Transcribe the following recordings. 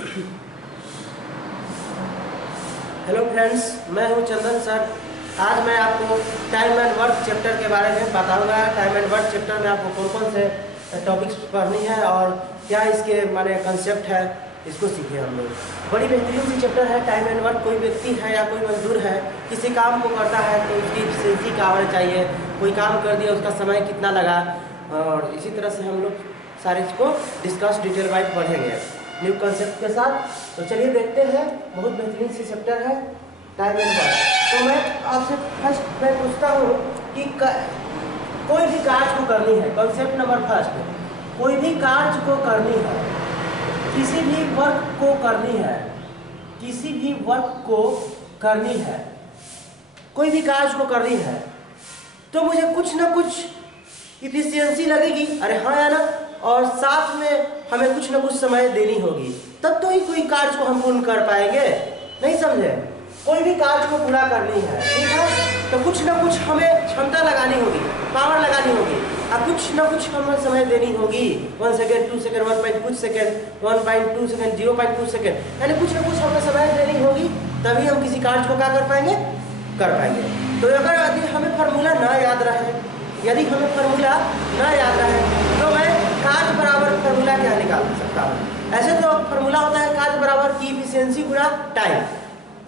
Hello friends, मैं हूं चंदन sir. आज मैं आपको टाइम एंड वर्क चैप्टर के बारे में बताऊंगा। टाइम एंड वर्क चैप्टर में आपको कौन कौन से टॉपिक्स पढ़नी है और क्या इसके माने कंसेप्ट है, इसको सीखे हम लोग। बड़ी बेहतरीन सी चैप्टर है टाइम एंड वर्क। कोई व्यक्ति है या कोई मजदूर है, किसी काम को करता है तो उसकी एफिशिएंसी क्या होना चाहिए, कोई काम कर दिया उसका समय कितना लगा, और इसी तरह से हम लोग सारे इसको डिस्कस डिटेल वाइज पढ़ेंगे न्यू कंसेप्ट के साथ। तो चलिए देखते हैं। बहुत बेहतरीन सी चैप्टर है टाइम एंड वर्क। तो मैं आपसे फर्स्ट मैं पूछता हूँ कि कोई भी कार्य को करनी है, कंसेप्ट नंबर फर्स्ट, कोई भी कार्य को करनी है, किसी भी वर्क को करनी है, किसी भी वर्क को करनी है, कोई भी कार्य को करनी है, तो मुझे कुछ ना कुछ इफिशियंसी लगेगी। अरे हाँ या ना, और साथ में हमें कुछ ना कुछ समय देनी होगी, तब तो ही कोई कार्य को हम पूर्ण कर पाएंगे। नहीं समझे? कोई भी कार्य को पूरा करनी है, ठीक है, तो कुछ ना कुछ हमें क्षमता लगानी होगी, पावर लगानी होगी, और कुछ ना कुछ हमें समय देनी होगी। 1 सेकेंड, 2 सेकेंड, 1 कुछ सेकेंड, 1.2 सेकेंड, 0.2 सेकेंड, यानी कुछ ना कुछ हमें समय देनी होगी, तभी हम किसी कार्य को क्या कर पाएंगे, कर पाएंगे। तो अगर यदि हमें फार्मूला ना याद रहे, यदि हमें फार्मूला ना याद रहे, तो मैं कार्य बराबर फार्मूला क्या निकाल सकता हूँ? ऐसे तो फार्मूला होता है कार्य बराबर की इफिशियंसी गुना टाइम,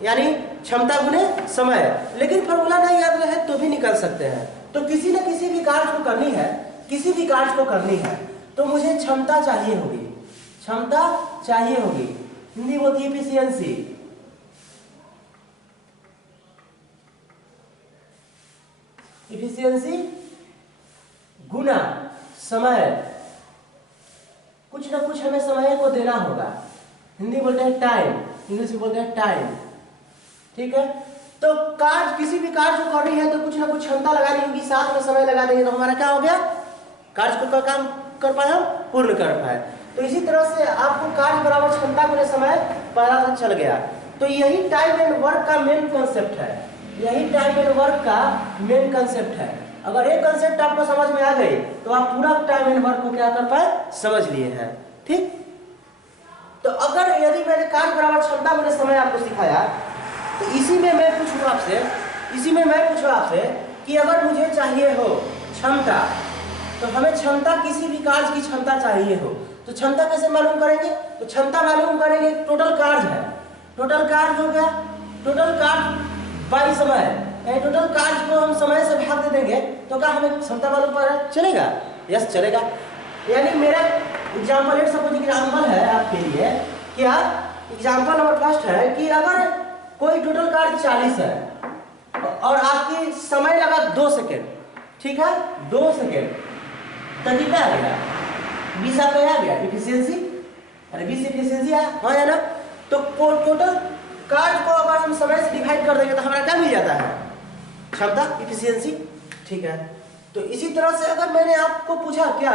यानी क्षमता गुने समय। लेकिन फार्मूला नहीं याद रहे तो भी निकल सकते हैं। तो किसी न किसी भी कार्य को करनी है, किसी भी कार्य को करनी है, तो मुझे क्षमता चाहिए होगी, क्षमता चाहिए होगी। हिंदी होती है इफिशियंसी। इफिशियंसी गुना समय, कुछ ना कुछ हमें समय को देना होगा। हिंदी बोलते हैं टाइम, इंग्लिश में बोलते हैं टाइम, ठीक है। तो कार्य, किसी भी कार्य को करनी है तो कुछ ना कुछ क्षमता लगानी होगी, साथ में समय लगा देंगे तो हमारा क्या हो गया, कार्य को काम कर पाए, हम पूर्ण कर पाए। तो इसी तरह से आपको कार्य बराबर क्षमता गुने समय पता चल गया। तो यही टाइम एंड वर्क का मेन कंसेप्ट है, यही टाइम एंड वर्क का मेन कंसेप्ट है। अगर एक कंसेप्ट आपको समझ में आ गई तो आप पूरा टाइम एंड वर्क को क्या कर पाए, समझ लिए हैं, ठीक। तो अगर यदि मैंने कार्य बराबर क्षमता गुने समय आपको सिखाया, तो इसी में मैं पूछूं आपसे, कि अगर मुझे चाहिए हो क्षमता, तो हमें क्षमता, किसी भी कार्य की क्षमता चाहिए हो, तो क्षमता कैसे मालूम करेंगे? तो क्षमता मालूम करेंगे, टोटल कार्य है, टोटल कार्य हो गया, टोटल कार्य बाई समय, यानी टोटल कार्य को हम समय से भाग दे देंगे तो क्या हमें क्षमता मालूम पड़ रहा है? चलेगा? यस चलेगा। यानी मेरा एग्जाम्पल, एक सपोज एग्जाम्पल है आपके लिए, क्या एग्जाम्पल नंबर फर्स्ट है कि अगर कोई टोटल कार्य 40 है और आपकी समय लगा 2 सेकेंड, ठीक है, 2 सेकेंड, तो कितना आ गया, 20 आपका आ गया इफिशियंसी। अरे 20 इफिशियंसी आया, हाँ या ना? तो टोटल कार्य को अगर हम समय से डिवाइड कर देंगे तो हमारा क्या मिल जाता है, क्षमता, इफिशियंसी, ठीक है। तो इसी तरह से अगर मैंने आपको पूछा क्या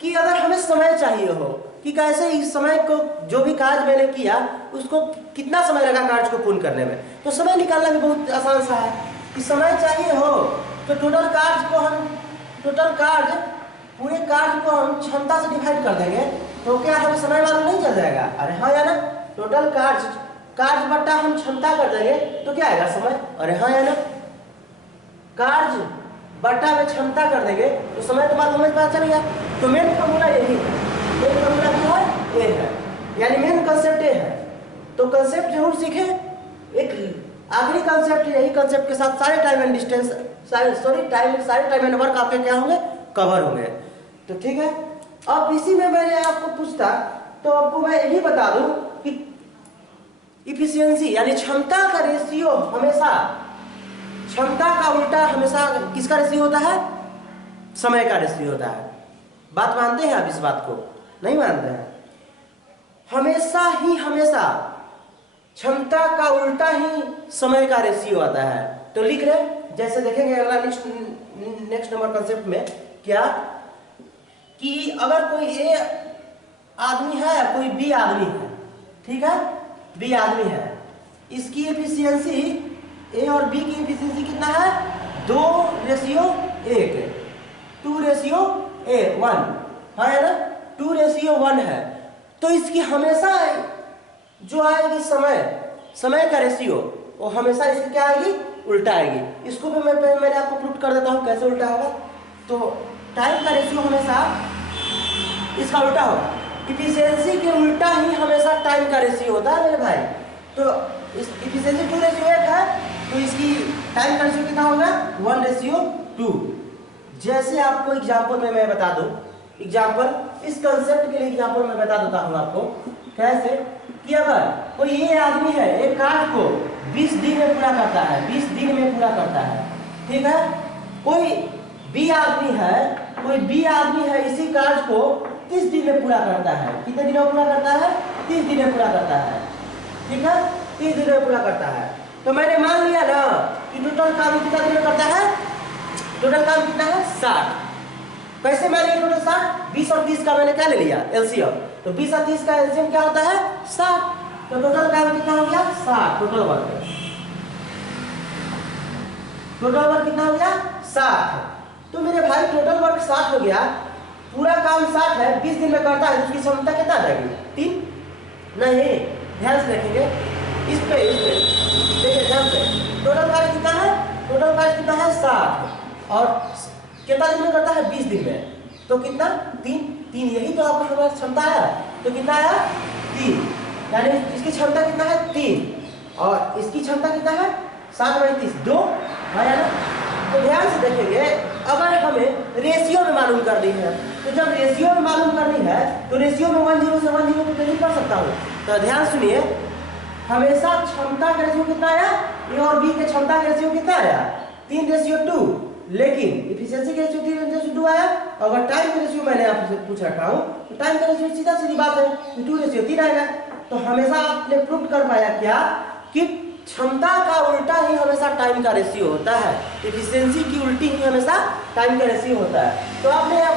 कि अगर हमें समय चाहिए हो कि कैसे इस समय को, जो भी कार्य मैंने किया उसको कितना समय लगा कार्य को पूर्ण करने में, तो समय निकालना भी बहुत आसान सा है कि समय चाहिए हो तो टोटल कार्य को हम, टोटल कार्य, पूरे कार्य को हम क्षमता से डिवाइड कर देंगे तो क्या हमें समय मालूम नहीं चल जाएगा? अरे हाँ या ना? टोटल कार्य बट्टा हम क्षमता कर देंगे तो क्या आएगा, समय। अरे हाँ या ना? कार्य बट्टा में क्षमता कर देंगे तो समय तो मालूम पता चल गया। तो मेन फॉर्मूला यही है, मेन फॉर्मूला क्या है, ये है, यानी मेन कंसेप्ट ये है। तो कंसेप्ट जरूर सीखें। एक आखिरी कंसेप्ट, यही कंसेप्ट के साथ सारे टाइम एंड डिस्टेंस, सारे टाइम एंड वर्क आपके क्या होंगे, कवर होंगे। तो ठीक है। अब इसी में मैंने आपको पूछता तो आपको मैं यही बता दूं कि इफिशियंसी यानी क्षमता का रेशियो हमेशा, क्षमता का उल्टा हमेशा किसका रेशियो होता है, समय का रेशियो होता है। बात मानते हैं आप? इस बात को नहीं मानते हैं? हमेशा क्षमता का उल्टा ही समय का रेशियो आता है। तो लिख रहे, जैसे देखेंगे अगला नेक्स्ट नंबर कंसेप्ट में, क्या कि अगर कोई ए आदमी है, कोई बी आदमी है, ठीक है, बी आदमी है, इसकी एफिशिएंसी, ए और बी की एफिशिएंसी कितना है, 2:1, 2:1, हाँ है ना, 2:1 है। तो इसकी हमेशा जो आएगी समय, समय का रेशियो, वो हमेशा इसकी क्या आएगी, उल्टा आएगी। इसको भी मैंने आपको प्रूव कर देता हूँ कैसे उल्टा होगा। तो टाइम का रेशियो हमेशा इसका उल्टा होगा। इफिशियंसी के उल्टा ही हमेशा टाइम का रेशियो होता है मेरे भाई। तो इस इफिशियंसी 2:1 है, तो इसकी टाइम का रेशियो कितना होगा, 1:2। जैसे आपको एग्जाम्पल में मैं बता दूं, एग्जाम्पल इस कंसेप्ट के लिए एग्जाम्पल मैं बता देता हूं आपको कैसे कि अगर कोई ये आदमी है एक कार्य को 20 दिन में पूरा करता है, 20 दिन में पूरा करता है, ठीक है। कोई बी आदमी है, कोई बी आदमी है इसी कार्य को 30 दिन में पूरा करता है। कितने दिन में पूरा करता है, 30 दिन में पूरा करता है, ठीक है, 30 दिन में पूरा करता है। तो मैंने मान लिया ना कि टोटल काम कितना दिन में करता है, टोटल काम कितना है 60। कैसे मान लिया टोटल 60, 20 और 30 का मैंने क्या ले लिया एलसीएम, तो 20 और 30 का एलसीएम क्या होता है 60। तो टोटल काम कितना हो गया 60, टोटल वर्क, टोटल वर्क कितना हो गया 60। तो मेरे भाई टोटल वर्क 60 हो गया, पूरा काम 60 है, 20 दिन में करता है, उसकी क्षमता कितना आ जाएगी 3। नहीं, ध्यान से देखेंगे इस पे देखिए ध्यान से, टोटल कार्य कितना है, टोटल कार्य कितना है 60 और कितना दिन में करता है 20 दिन में, तो कितना 3, यही तो आपका हमारा क्षमता है। तो कितना आया 3, यानी इसकी क्षमता कितना है 3 और इसकी क्षमता कितना है 7/30, 2 आया ना। तो ध्यान से देखेंगे, अगर हमें रेशियो में मालूम करनी है, तो जब रेशियो में मालूम करनी है तो रेशियो में 10 से 10 को नहीं कर सकता हूँ। तो ध्यान सुनिए, हमेशा क्षमता का रेशियो कितना आया, ए और बी के क्षमता का रेशियो कितना आया 3:2, लेकिन इफिशियंसी का रेशियो 3:2 आया। अगर टाइम का रेशियो मैंने आपसे पूछ रखा हूँ, तो टाइम का रेशियो सीधा सीधी बात है 2:3 आएगा। तो हमेशा आपने प्रूव कर पाया क्या कि क्षमता का उल्टा ही हमेशा टाइम का रेशियो होता है, इफिशियंसी की उल्टी ही हमेशा टाइम का रेशियो होता है। तो आपने अब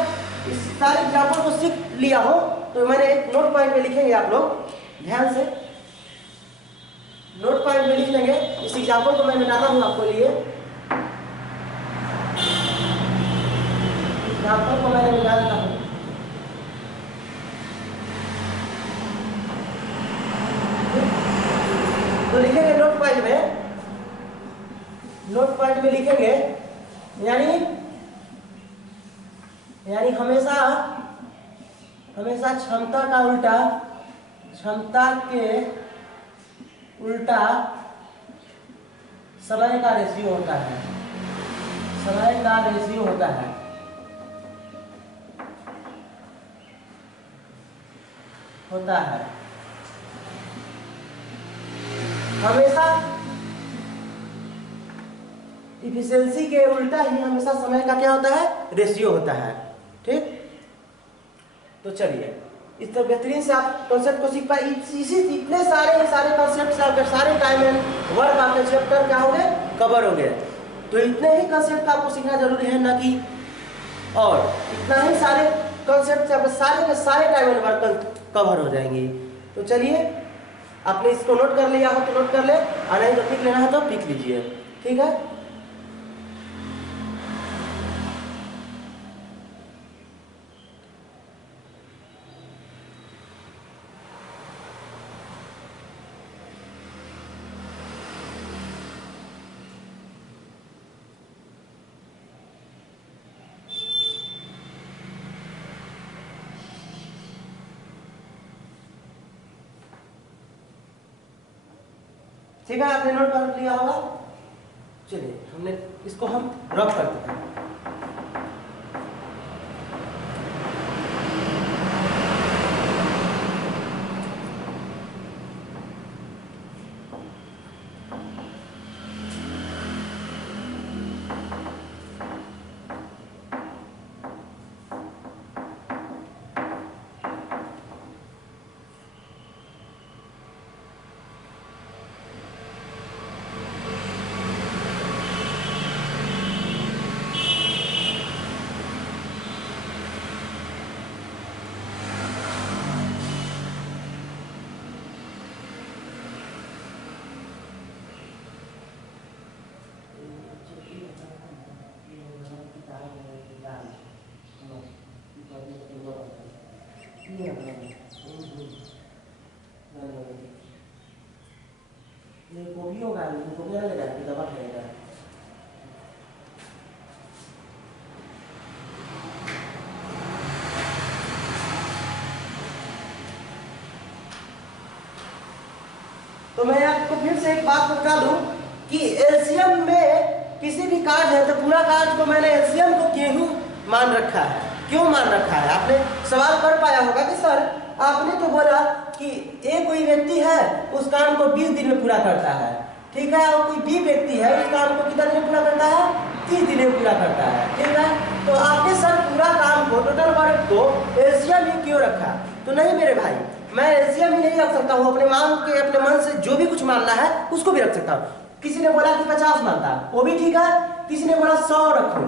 इस सारे एग्जाम्पल को सीख लिया हो, तो मैंने एक नोट पॉइंट में लिखेंगे, आप लोग ध्यान से नोट पॉइंट में लिख लेंगे। इस एग्जाम्पल को मैं बताता हूँ आपको लिए, एग्जाम्पल को मैंने बता देता हूँ। तो लिखेंगे नोट पॉइंट में, नोट पॉइंट में लिखेंगे यानी हमेशा क्षमता का उल्टा, क्षमता के उल्टा समय का रेशियो होता है, समय का रेशियो होता है। हमेशा इफिशियंसी के उल्टा ही हमेशा समय का क्या होता है रेशियो होता है, ठीक। तो चलिए इस तरह बेहतरीन से आप कॉन्सेप्ट को सीख पाए। इसी इतने सारे कॉन्सेप्ट से आपके सारे टाइम एंड वर्क आपके चैप्टर क्या हो गए कवर हो गए। तो इतने ही कॉन्सेप्ट आपको सीखना जरूरी है, ना कि और इतना ही सारे कॉन्सेप्ट से आपके सारे के सारे टाइम एंड वर्क कवर हो जाएंगे। तो चलिए, आपने इसको नोट कर लिया हो तो नोट कर ले, और नहीं तो लिख लेना है तो लिख लीजिए, ठीक है। ठीक है, आपने नोट कर लिया होगा। चलिए हमने इसको हम रब करते हैं। ये गोभी होगा, गोभी ना लेगा, दवा खाएगा। तो मैं आपको फिर से एक बात बता दूं कि एलसीएम में किसी भी कार्ड है तो पूरा कार्ड को मैंने एलसीएम को क्यों मान रखा है, क्यों मान रखा है। आपने सवाल कर पाया होगा कि सर आपने तो बोला कि एक कोई व्यक्ति है उस काम को 20 दिन में पूरा करता है, ठीक है, और कोई बी व्यक्ति है उस काम को कितना दिन में पूरा करता है, 30 दिन में पूरा करता है, ठीक है। तो आपने सर पूरा काम को, टोटल वर्क को एलसीएम ही क्यों रखा? तो नहीं मेरे भाई, मैं एलसीएम ही नहीं रख सकता हूँ, अपने अपने मन से जो भी कुछ मानना है उसको भी रख सकता हूँ। किसी ने बोला कि 50 मानता, वो भी ठीक है। किसी ने बोला 100 रखूं,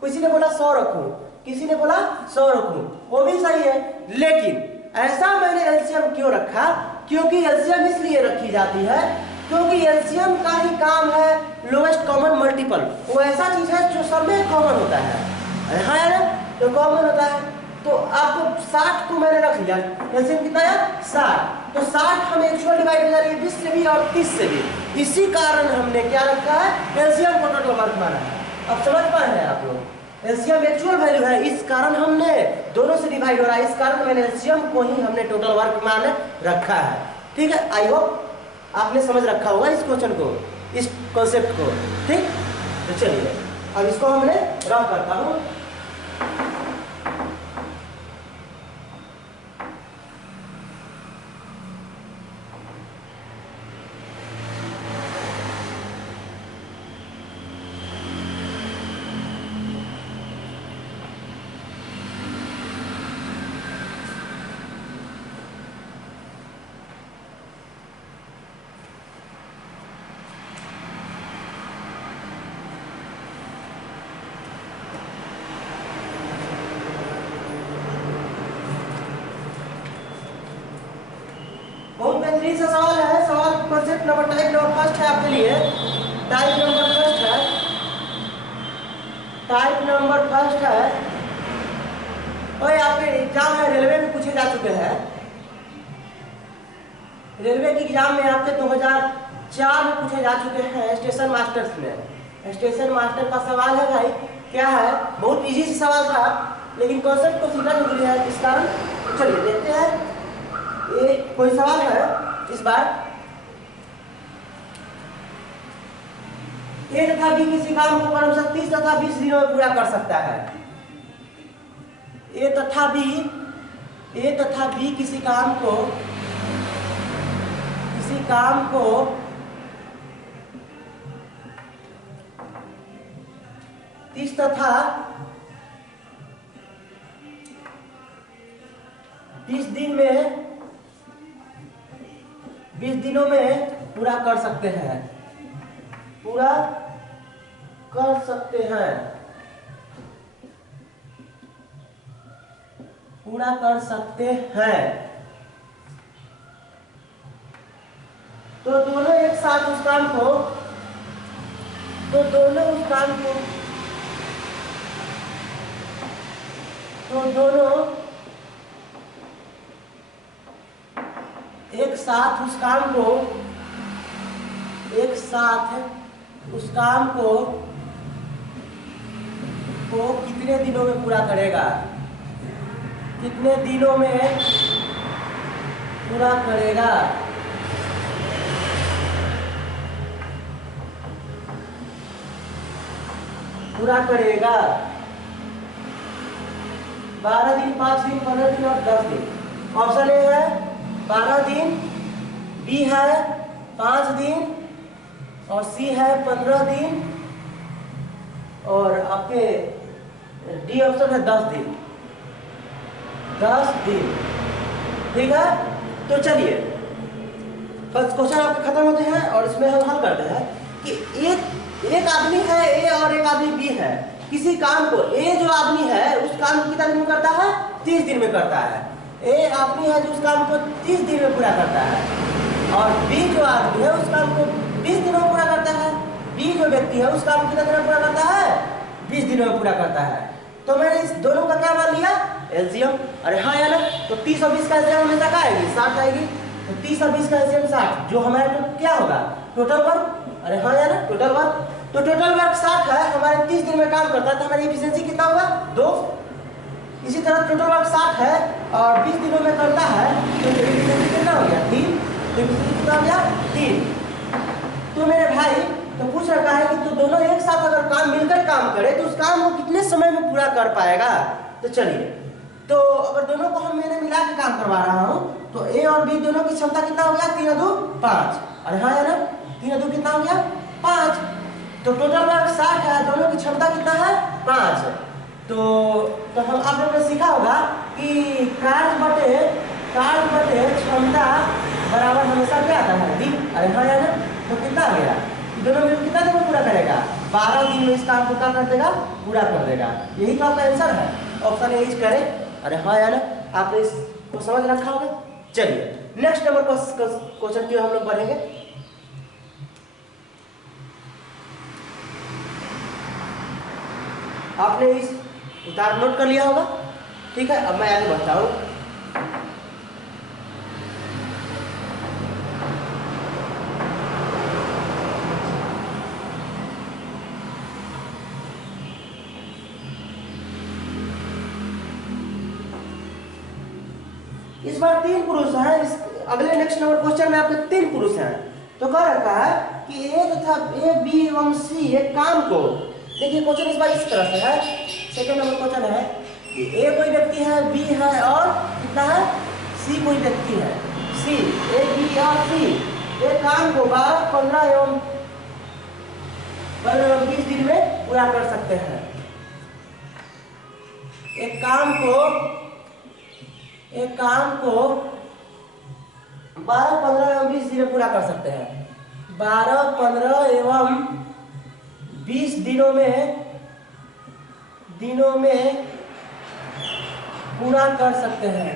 किसी ने बोला 100 रखूं, किसी ने बोला 100 रखूं, वो भी सही है। लेकिन ऐसा मैंने एलसीएम क्यों रखा? क्योंकि एलसीएम इसलिए रखी जाती है क्योंकि एलसीएम का ही काम है लोएस्ट कॉमन मल्टीपल। वो ऐसा चीज है जो सब में कॉमन होता है, हाँ यार, तो कॉमन होता है। तो आपको 60 को मैंने रख लिया, एलसीएम कितना है 60, तो 60 हम एक्चुअल डिवाइड हो जाएगी 20 से भी और 30 से भी। इसी कारण हमने क्या रखा है, एलसीएम को टोटल वर्क माना है। अब समझ पाए हैं आप लोग, एलसीएम एक्चुअल वैल्यू है, इस कारण हमने दोनों से डिवाइड हो रहा है, इस कारण मैंने एलसीएम को ही हमने टोटल वर्क मान रखा है, ठीक है। आई होप आपने समझ रखा होगा इस क्वेश्चन को, इस कॉन्सेप्ट को, ठीक। तो चलिए अब इसको हमने रफ करता हूँ। बहुत बेहतरीन सा सवाल है। सवाल concept number type number first है आपके लिए, टाइप नंबर फर्स्ट है, टाइप नंबर फर्स्ट है। और आपके एग्जाम में रेलवे में पूछे जा चुके हैं, रेलवे के एग्जाम में आपके 2004 में पूछे जा चुके हैं स्टेशन मास्टर्स में। स्टेशन मास्टर का सवाल है भाई, क्या है, बहुत इजी सा सवाल था लेकिन कॉन्सेप्ट को सीखना जरूरी है, इस कारण चलिए देखते हैं। ये कोई सवाल है इस बार, ए तथा बी किसी काम को क्रमशः 30 तथा 20 दिनों में पूरा कर सकता है। ए तथा बी किसी काम को 30 तथा 20 दिनों में पूरा कर सकते हैं, पूरा कर सकते हैं, पूरा कर सकते हैं। तो दोनों एक साथ उस काम को, तो दोनों एक साथ उस काम को कितने दिनों में पूरा करेगा, कितने दिनों में पूरा करेगा। पूरा करेगा 12 दिन, 5 दिन, 15 दिन और 10 दिन। ऑप्शन ए है 12 दिन, बी है 5 दिन और सी है 15 दिन और आपके डी ऑप्शन है 10 दिन। 10 दिन, ठीक है। तो चलिए फर्स्ट क्वेश्चन आपके खत्म होते हैं और इसमें हम हल करते हैं कि एक आदमी है ए और एक आदमी बी है। किसी काम को ए जो आदमी है उस काम को कितना दिन में करता है, 30 दिन में करता है। ए आदमी है जो उस काम को 30 दिन में पूरा करता है और बी जो आदमी है उस काम को 20 दिनों में पूरा करता है। बी जो व्यक्ति है उस काम को कितना दिन में पूरा करता है, 20 दिनों में पूरा करता है। तो मैंने इस दोनों का क्या मान लिया, एलसीएम। अरे हाँ यार, तो 30 और 20 का एलसीएम हमेशा क्या आएगी, 60 आएगी। तो 30 और 20 का एलसीएम 60, जो हमारे तो क्या होगा टोटल वर्क, अरे हाँ यार टोटल वर्क, तो टोटल वर्क 60 है, हमारे 30 दिन में काम करता है, तो हमारी एफिशिएंसी कितना होगा 2। इसी तरह टोटल वर्क 60 है और 20 दिनों में करता है, तो एफिशिएंसी कितना हो गया 3, तो एफिशिएंसी कितना हो गया 3। तो मेरे भाई तो पूछ रखा है कि तो दोनों एक साथ अगर काम मिलकर काम करे तो उस काम को कितने समय में पूरा कर पाएगा। तो चलिए, तो अगर दोनों को मैंने मिला के काम करवा रहा हूँ तो ए और बी दोनों की क्षमता कितना हो गया 3 2 5, अरे हाँ है ना 3 2 कितना हो गया 5। तो टोटल वर्क 60 है, दोनों की क्षमता कितना है 5। तो हम आप लोगों ने सीखा होगा कि कार्य बटे क्षमता बराबर हमेशा क्या आता है डी, अरे हाँ है ना। तो कितना आ गया, दोनों मिलकर कितना दिन में पूरा करेगा 12 दिन में इस काम को क्या कर देगा पूरा कर देगा। यही तो आपका आंसर है, ऑप्शन ए इज करेक्ट। अरे हाँ यार आपने इसको समझ रखा होगा। चलिए नेक्स्ट नंबर क्वेश्चन की हम लोग पढ़ेंगे। आपने इस उतार नोट कर लिया होगा, ठीक है। अब मैं आगे बढ़ता हूँ। इस बार 3 पुरुष हैं, इस अगले नेक्स्ट नंबर क्वेश्चन में आपके 3 पुरुष हैं। तो कह रखा है कि ए तथा ए बी एवं सी एक काम को, देखिए क्वेश्चन इस बार इस तरह से है, सेकंड नंबर क्वेश्चन है कि ए कोई व्यक्ति है, बी है और कितना है सी कोई व्यक्ति है, सी ए बी और सी एक काम को 12 15 एवं 20 दिन में पूरा कर सकते हैं। एक काम को 12 15 एवं 20 दिन में पूरा कर सकते हैं। 12 15 एवं 20 दिनों में पूरा कर सकते हैं।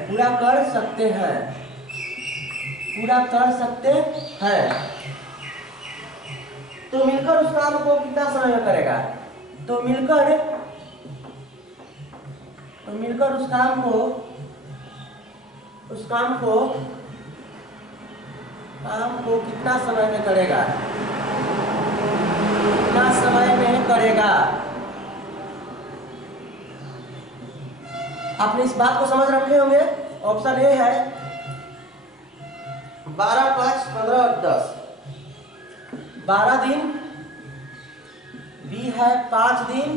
तो मिलकर उस काम को कितना समय में करेगा, तो मिलकर उस काम को कितना समय में करेगा। आपने इस बात को समझ रखे होंगे। ऑप्शन ए है 12 5 15 और 10, 12 दिन, बी है 5 दिन,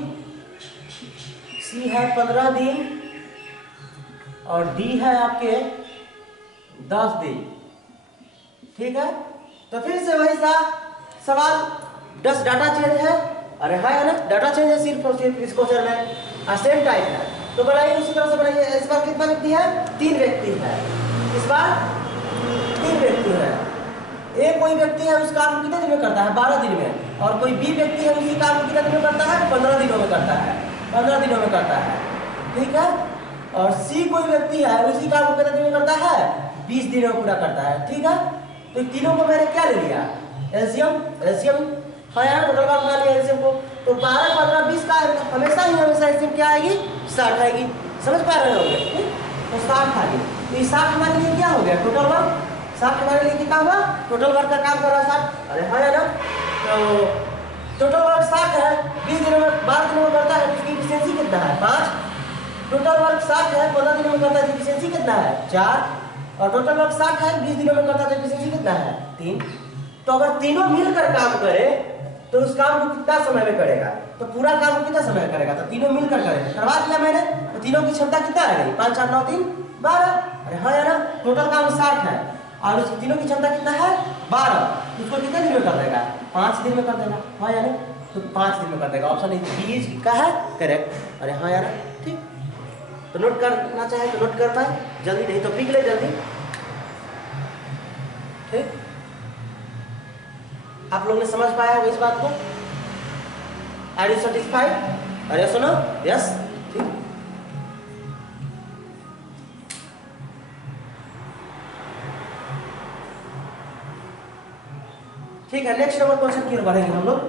सी है 15 दिन और डी है आपके 10 दिन, ठीक है। तो फिर से वही सा सवाल, 10 डाटा चेंज है, अरे हाँ है ना, डाटा चेंज है सिर्फ और सिर्फ इस क्वेश्चन में, सेम टाइप है। तो बनाइए उसी तरह से बनाइए। इस बार कितना व्यक्ति है 3 व्यक्ति है, इस बार 3 व्यक्ति है। ए कोई व्यक्ति है, उस काम को कितने दिन में करता है 12 दिन में, और कोई बी व्यक्ति है, उसी काम को कितने दिन में करता है 15 दिनों में करता है, ठीक है। और सी कोई व्यक्ति है, उसी काम को कितने दिन में करता है 20 दिनों में पूरा करता है, ठीक है। तो तीनों को मैंने क्या ले लिया एलसीएम, हाँ यार टोटल वर्क बना लिया एलसीएम को। तो 12 15 20 का हमेशा एलसीएम क्या आएगी 60 आएगी, समझ पा रहे होंगे। तो 60 आ गई, तो ये 60 हमारे लिए क्या हो गया टोटल वर्क, 60 हमारे लिए कितना हुआ टोटल वर्क का काम कर रहा है 60, अरे हाँ यार। तो टोटल वर्क 60 है, 20 दिनों में 12 दिनों में करता है, उसकी एफिशिएंसी कितना है 5। टोटल वर्क 60 है, 15 दिनों में करता है, एफिशिएंसी कितना है 4। और टोटल वर्क 60 है, 20 दिनों में करता है, एफिशिएंसी कितना है 3। तो अगर तीनों मिलकर काम करे तो उस काम को कितना समय में करेगा, तो पूरा काम को कितना समय में करेगा, तो तीनों मिलकर करेगा। करवा दिया मैंने, तो तीनों की क्षमता कितना आ गई 5 4 9 3 12, अरे हाँ यार टोटल काम 60 है और उसकी तीनों की क्षमता कितना है 12, उसको कितने दिन में कर देगा 5 दिन में कर देगा, हाँ यार तो 5 दिन में कर देगा। ऑप्शन बी का है करेक्ट, अरे हाँ यार ठीक। तो नोट करना चाहे तो नोट कर पाए जल्दी, नहीं तो पिक ले जल्दी, ठीक। आप लोग ने समझ पाया होगा इस बात को, आर यू सेटिस्फाइड, अरे सुनो यस ठीक। ठीक है, नेक्स्ट नंबर क्वेश्चन की ओर बढ़ेंगे हम लोग।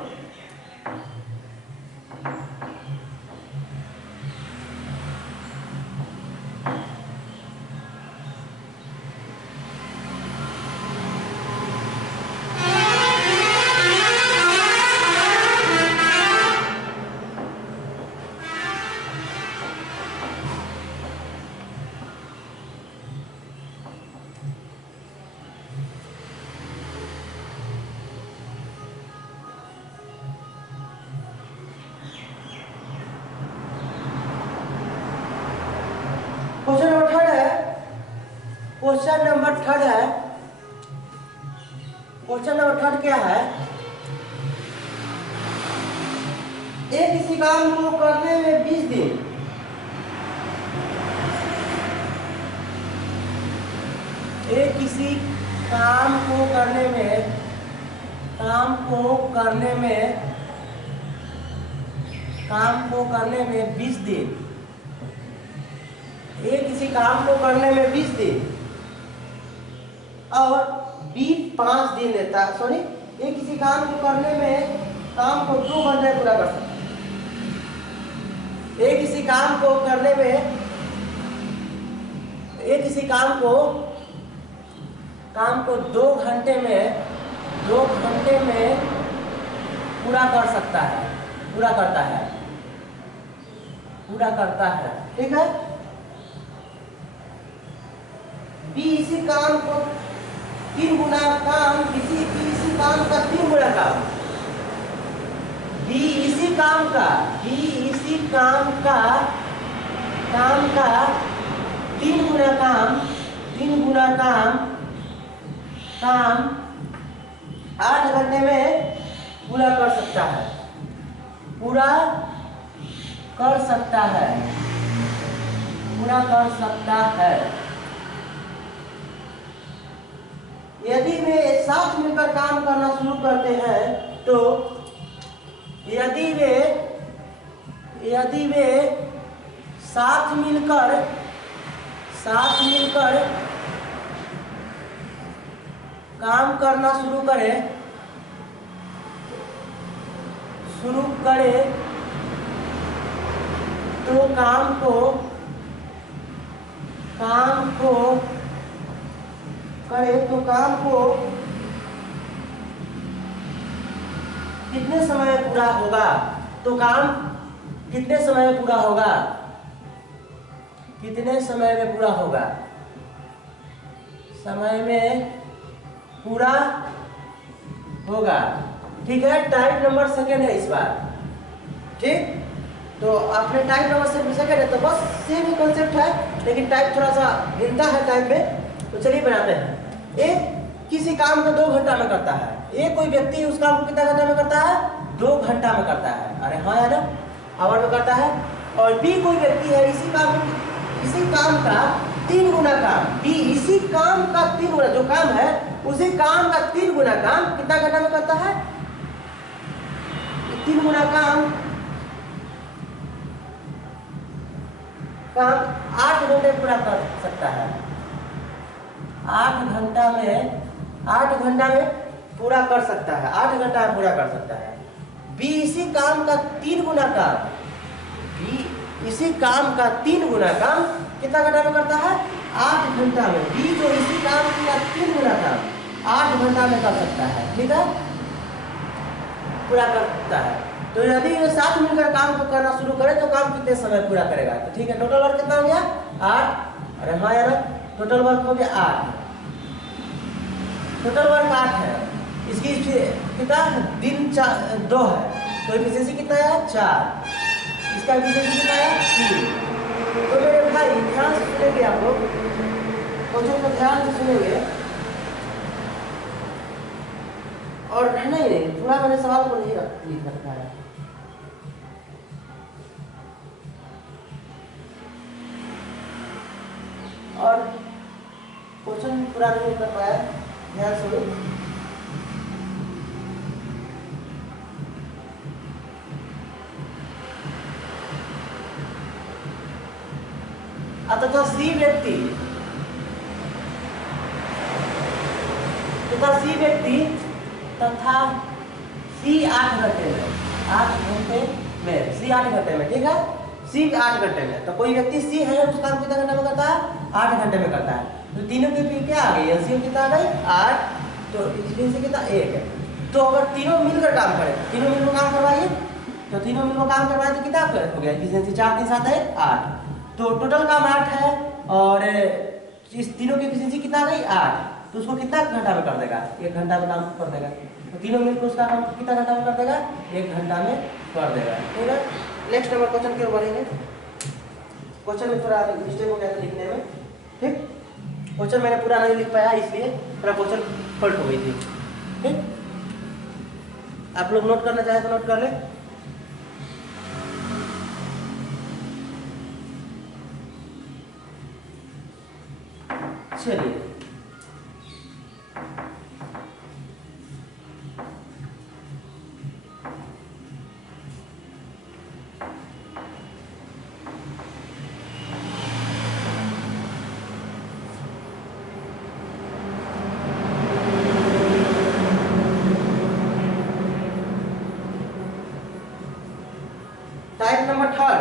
क्वेश्चन नंबर थर्ड है। क्वेश्चन नंबर थर्ड क्या है? एक किसी काम को करने में 20 दिन, एक किसी काम को करने में 20 दिन, एक किसी काम को करने में 20 दिन और बी 5 दिन लेता है। सॉरी, एक किसी काम को करने में काम को 2 घंटे पूरा कर सकता है। एक किसी काम को करने में, एक किसी काम को 2 घंटे में पूरा कर सकता है, पूरा करता है। ठीक है। बी इसी काम को 3 गुना काम, इसी काम का 3 गुना काम, बी इसी काम का 3 गुना काम 8 घंटे में पूरा कर सकता है। यदि वे साथ मिलकर काम करना शुरू करते हैं तो यदि वे साथ मिलकर काम करना शुरू करे तो काम को कितने समय में पूरा होगा? तो काम कितने समय में पूरा होगा? समय में पूरा होगा। ठीक है। टाइप नंबर सेकंड है इस बार। ठीक, तो आपने टाइप नंबर सेकंड है तो बस सेम ही कॉन्सेप्ट है, लेकिन टाइप थोड़ा सा भिन्नता है टाइप में। तो चलिए बनाते हैं। एक किसी काम को 2 घंटा में करता है। एक कोई व्यक्ति उस काम को कितना घंटा में करता है? 2 घंटा में करता है। अरे हाँ है ना, आवर में करता है। और बी कोई व्यक्ति है इसी काम का 3 गुना काम, बी इसी काम का 3 गुना, जो काम है उसी काम का 3 गुना काम कितना घंटा में करता है? 3 गुना काम 8 घंटे पूरा कर सकता है। 8 घंटा में पूरा कर सकता है। 8 घंटा में पूरा कर सकता है। बी इसी काम का 3 गुना काम, बी इसी काम का 3 गुना काम कितना घंटा में करता है? 8 घंटा में। बी जो इसी काम का 3 गुना काम 8 घंटा में कर सकता है। ठीक है, पूरा कर सकता है। तो यदि ये साथ मिलकर काम को करना शुरू करे तो काम कितने समय पूरा करेगा? तो ठीक है, टोटल वर्क कितना हो गया? 8। अरे हाँ यार, टोटल वर्क हो गया 8। टोटल वर्क 8 है। इसकी कितना दिन 2 है, तो एफिशिएंसी कितना है? 4। इसका एफिशिएंसी कितना है? 3। तो मेरे भाई ध्यान से सुनेंगे, आप लोग क्वेश्चन को ध्यान से सुनेंगे और नहीं पूरा मैंने सवाल को नहीं लिख रखा है। और क्वेश्चन पूरा नहीं कर पाया, ध्यान सुनो। तथा सी सी 8 घंटे में, सी 8 घंटे में। ठीक है, सी 8 घंटे में। तो कोई व्यक्ति सी है उस काम कितना घंटे में करता है? 8 घंटे में करता है। तो तीनों की क्या आ गई? एलसीएम कितना आ गई? 8। तो एफिशिएंसी कितना? 1 है। तो अगर तीनों मिलकर काम करें, तीनों मिलकर काम करवाइए, तो तीनों मिलकर काम करवाए तो कितना हो गया? एफिशिएंसी 4 3 7 है 8। तो टोटल काम 8 है और इस तीनों की एफिशिएंसी कितना आ गई? 8। तो उसको कितना घंटा में कर देगा? 1 घंटा में काम कर देगा। तो तीनों मिलकर उसका काम कितना घंटा में कर देगा? 1 घंटा में कर देगा। ठीक है, नेक्स्ट नंबर क्वेश्चन की ओर बढ़ेंगे। क्वेश्चन में थोड़ा मिस्टेक हो गया था लिखने में। ठीक, क्वेश्चन मैंने पूरा नहीं लिख पाया, इसलिए थोड़ा क्वेश्चन फॉल्ट हो गई थी। ठीक, आप लोग नोट करना चाहे तो नोट कर ले। चलिए type number third,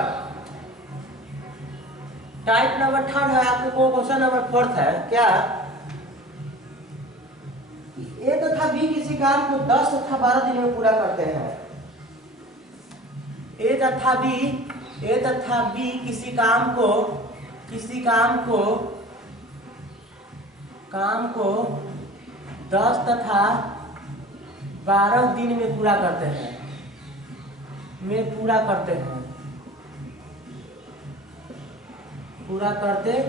type number third है आपके को क्वेश्चन नंबर फोर्थ है क्या, ए तथा बी किसी काम को 10 तथा 12 दिन में पूरा करते हैं। ए तथा बी किसी काम को 10 तथा 12 दिन में पूरा करते हैं, पूरा करते हैं।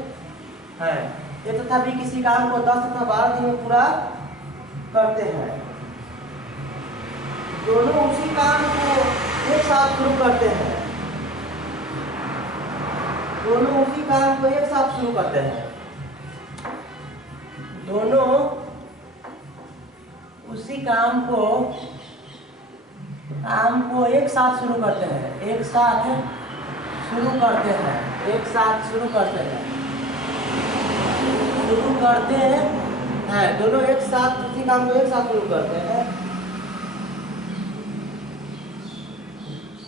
ए तथा बी किसी काम को 10 तथा 12 दिन में पूरा करते हैं। दोनों उसी काम को एक साथ शुरू करते हैं। दोनों उसी काम को एक साथ शुरू करते हैं। दोनों उसी काम को एक साथ शुरू करते हैं। एक साथ शुरू करते हैं। एक साथ शुरू करते हैं। शुरू करते हैं। दोनों एक साथ उसी काम को एक साथ शुरू करते हैं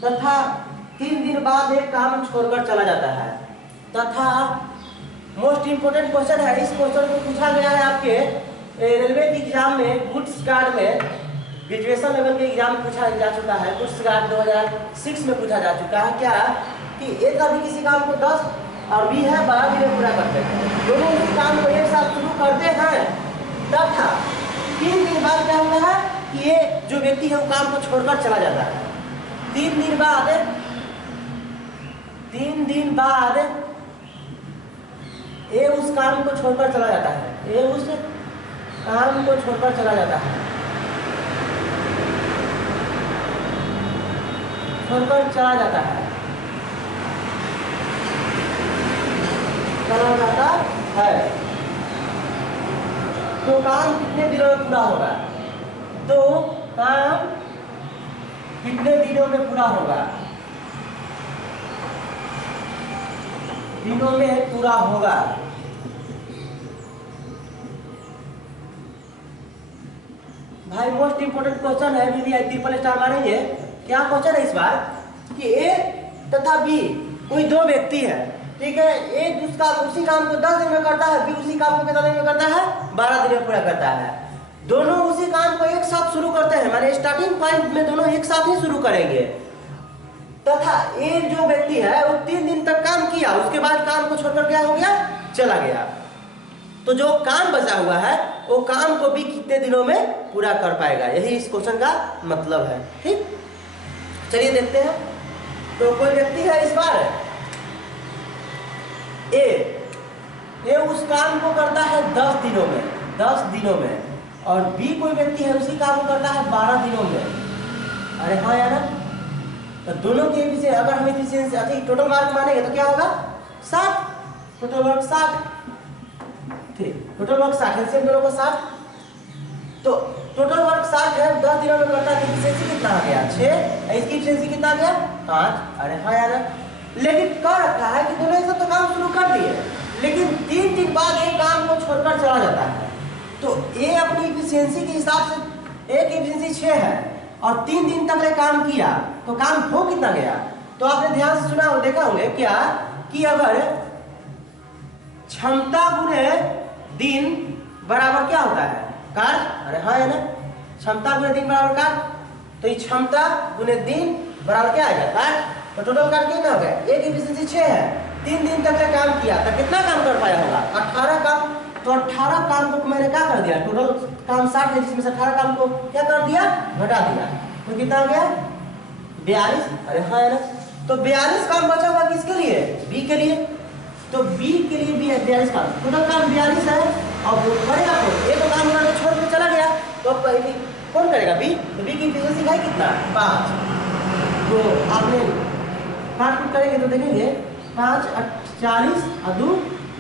तथा 3 दिन बाद एक काम छोड़कर चला जाता है। तथा मोस्ट इंपोर्टेंट क्वेश्चन है, इस क्वेश्चन को पूछा गया है आपके रेलवे के एग्जाम में, गुड्स गार्ड में, ग्रेजुएशन लेवल के एग्जाम पूछा जा चुका है। गुड्स गार्ड 2006 में पूछा जा चुका है क्या कि ए का भी किसी काम को 10 और बी है 12 दिन में पूरा करते हैं। दोनों उसी काम को एक साथ शुरू करते हैं तथा 3 दिन बाद क्या होता है कि ये जो व्यक्ति है वो काम को छोड़कर चला जाता है। 3 दिन बाद ये उस काम को छोड़कर चला जाता है। ये उस काम को छोड़कर चला जाता है। छोड़कर चला जाता है। चला जाता है। तो काम कितने दिनों में पूरा होगा? तो काम कितने दिनों में पूरा होगा? दिनों में पूरा होगा। भाई मोस्ट इंपोर्टेंट क्वेश्चन है, VVI ट्रिपल स्टार मारेंगे। क्या क्वेश्चन है इस बार कि ए तथा बी कोई दो व्यक्ति है, ठीक है। ए उसी काम को 10 दिन में करता है, बी उसी काम को कितना दिन में करता है? 12 दिन में पूरा करता है। दोनों उसी काम को एक साथ शुरू करते हैं, माने स्टार्टिंग पॉइंट में दोनों एक साथ ही शुरू करेंगे तथा एक जो व्यक्ति है वो 3 दिन तक काम किया, उसके बाद काम को छोड़कर क्या हो गया? चला गया। तो जो काम बचा हुआ है वो काम को भी कितने दिनों में पूरा कर पाएगा, यही इस क्वेश्चन का मतलब है। ठीक, चलिए देखते हैं। तो कोई व्यक्ति है इस बार ए उस काम को करता है 10 दिनों में और बी कोई व्यक्ति है उसी काम को करता है 12 दिनों में। अरे हाँ यार, तो दोनों के विषय अगर हम इफिशिएंसी टोटल मार्क मानेंगे तो क्या होगा? 60। Total mark 60। ठीक, टोटल मार्क 60 है, दोनों को 60। तो टोटल मार्क 60 है, 10 दिनों में करता है, इफिशिएंसी कितना आ गया? 6। इसकी इफिशिएंसी कितना आ गया? 5। अरे हाँ यार, लेकिन कह रखा है कि दोनों एक साथ तो काम शुरू कर दिए, लेकिन 3 दिन बाद एक काम को छोड़कर चला जाता है। तो ए अपनी इफिशिएंसी के हिसाब से एक इफिशिएंसी 6 है और 3 दिन तक ने काम किया, तो काम हो कितना गया? तो आपने ध्यान से सुना और देखा होंगे क्या कि अगर क्षमता गुणे दिन बराबर क्या होता है? कार्य। अरे हाँ है ना, क्षमता गुणे दिन बराबर कार्य। तो ये क्षमता गुणे दिन बराबर क्या आएगा? कार्य। तो टोटल कार्य कितना हो गया? एक इफिशिएंसी 6 है, 3 दिन तक ने काम किया तो कितना काम कर पाया होगा? 18 काम। तो 18 काम को मैंने क्या कर दिया? टोटल काम 60 है, जिसमें से 18 काम को क्या कर दिया? घटा दिया। तो कितना हो गया? 42। अरे हाँ है ना, तो 42 काम बचा हुआ किसके लिए? बी के लिए। तो बी के लिए भी 42 काम, टोटल काम 42 है। और वो करेगा कौन? ये तो काम करके छोड़ के चला गया, तो अब कौन करेगा? बी। तो बी की एफिशिएंसी है कितना? 5। तो आपने काट कूट करेंगे तो देखेंगे 5 40 और 2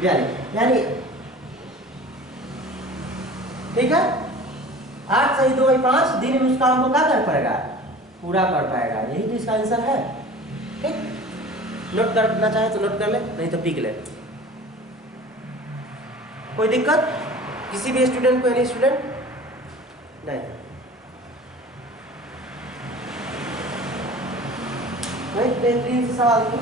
42, यानी ठीक है 8 सही 2 5 दिन में उस काम को क्या कर पाएगा? पूरा कर पाएगा। यही तो इसका आंसर है। ठीक, नोट करना चाहे तो नोट कर ले, नहीं तो पीक ले। कोई दिक्कत किसी भी स्टूडेंट को? Any student? नहीं, बेहतरीन से सवाल को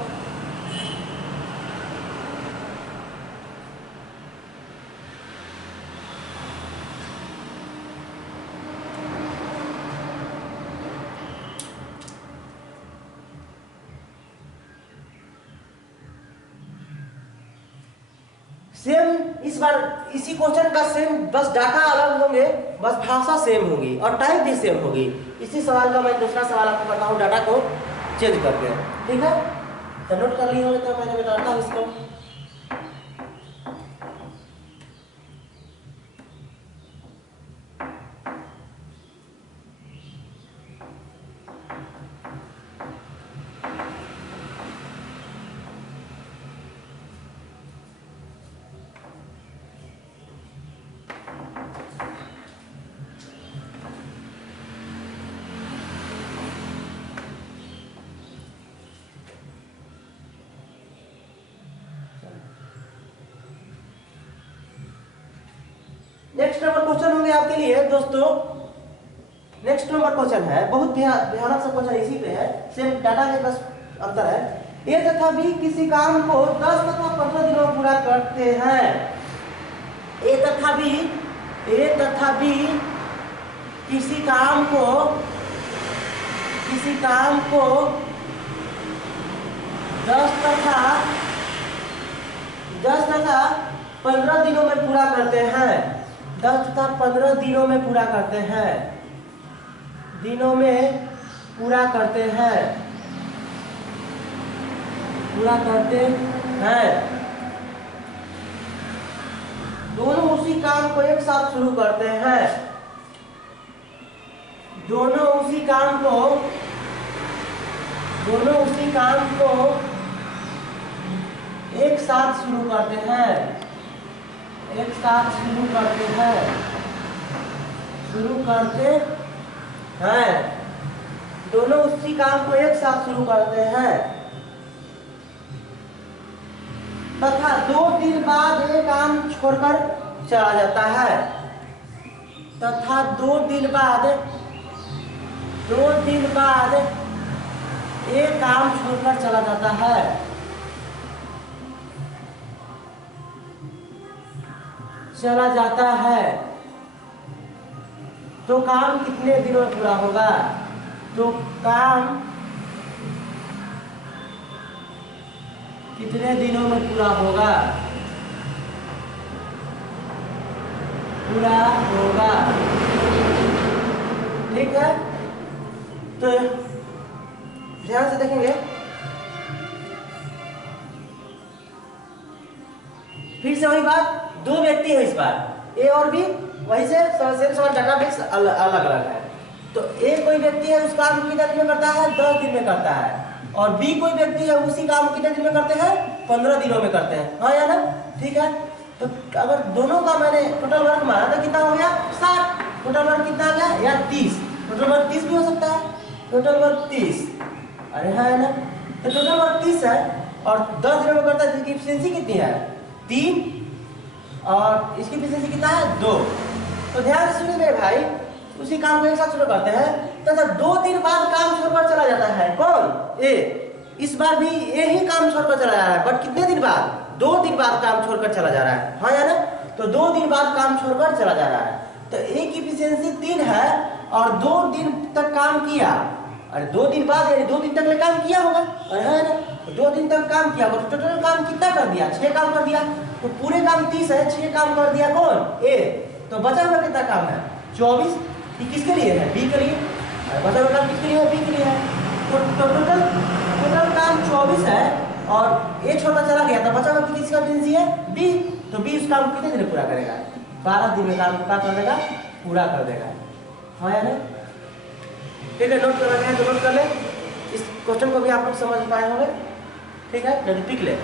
सेम इस बार इसी क्वेश्चन का सेम, बस डाटा अलग होंगे, बस भाषा सेम होगी और टाइप भी सेम होगी। इसी सवाल का मैं दूसरा सवाल आपको बताऊं, डाटा को चेंज करके। ठीक है, तो नोट कर लिए होंगे तो मैंने बताता हूँ इसको। नेक्स्ट नंबर क्वेश्चन होंगे आपके लिए दोस्तों। नेक्स्ट नंबर क्वेश्चन है, बहुत भयानक सा क्वेश्चन इसी पे है, सेम डाटा में बस अंतर है। ए तथा बी किसी काम को 10 तथा 15 दिनों में पूरा करते हैं। ए तथा बी किसी काम को 10 तथा 15 दिनों में पूरा करते हैं। 10 तथा 15 दिनों में पूरा करते हैं। दिनों में पूरा करते हैं। पूरा करते हैं। दोनों उसी काम को एक साथ शुरू करते हैं। दोनों उसी काम को एक साथ शुरू करते हैं। एक साथ शुरू करते हैं। दोनों उसी काम को एक साथ शुरू करते हैं तथा 2 दिन बाद ये काम छोड़कर चला जाता है। तथा 2 दिन बाद ये काम छोड़कर चला जाता है। तो काम कितने दिनों में पूरा होगा? तो काम कितने दिनों में पूरा होगा? ठीक है, तो ध्यान से देखेंगे। फिर से वही बात, 2 व्यक्ति है इस बार, ए और बी, वही से सवाल डाटाबेस अलग है। तो ए कोई व्यक्ति है, उस काम को कितने दिन में करता है? 10 दिन में करता है। और बी कोई व्यक्ति है, उसी काम को कितने दिन में करते हैं? 15 दिनों में करते हैं। हाँ या ना? ठीक है, तो अगर दोनों का मैंने टोटल वर्क माना तो कितना हो गया? 60। टोटल वर्क कितना आ गया? या 30। टोटल वर्क 30 भी हो सकता है। टोटल वर्क 30, अरे हाँ है ना? तो टोटल वर्क 30 है और 10 दिनों में करता है, जिसकी एफिशिएंसी कितनी है? 3, और इसकी एफिशिएंसी कितना है? 2। तो ध्यान से सुनिए मेरे भाई, उसी काम को एक साथ शुरू करते हैं तथा 2 दिन बाद काम छोड़कर चला जाता है। कौन? ए। इस बार भी ए ही काम छोड़कर चला जा रहा है, बट कितने दिन बाद? 2 दिन बाद काम छोड़कर चला जा रहा है। हाँ या ना? तो 2 दिन बाद काम छोड़कर चला जा रहा है। तो ए की एफिशिएंसी 3 है और 2 दिन तक काम किया। अरे 2 दिन बाद यानी 2 दिन तक काम किया होगा। अरे है ना? तो 2 दिन तक काम किया होगा, तो टोटल काम कितना कर दिया? 6 काम कर दिया। तो पूरे काम 30 है, 6 काम कर दिया कौन? ए। तो बचा हुआ कितना काम है? 24। ये किसके लिए है? बी के लिए। बचा हुआ काम किसके लिए है? बी के लिए है। तो टोटल काम 24 है और ए छोटा चला गया तो बचा हुआ किसका वैकेंसी है, बी। तो बी उसका काम कितने दिन में पूरा करेगा, 12 दिन में काम क्या कर देगा, पूरा कर देगा। हाँ या नहीं? ठीक है, नोट करना है तो नोट कर ले। इस क्वेश्चन को भी आप लोग समझ पाए होंगे, ठीक है, नहीं टिक ले,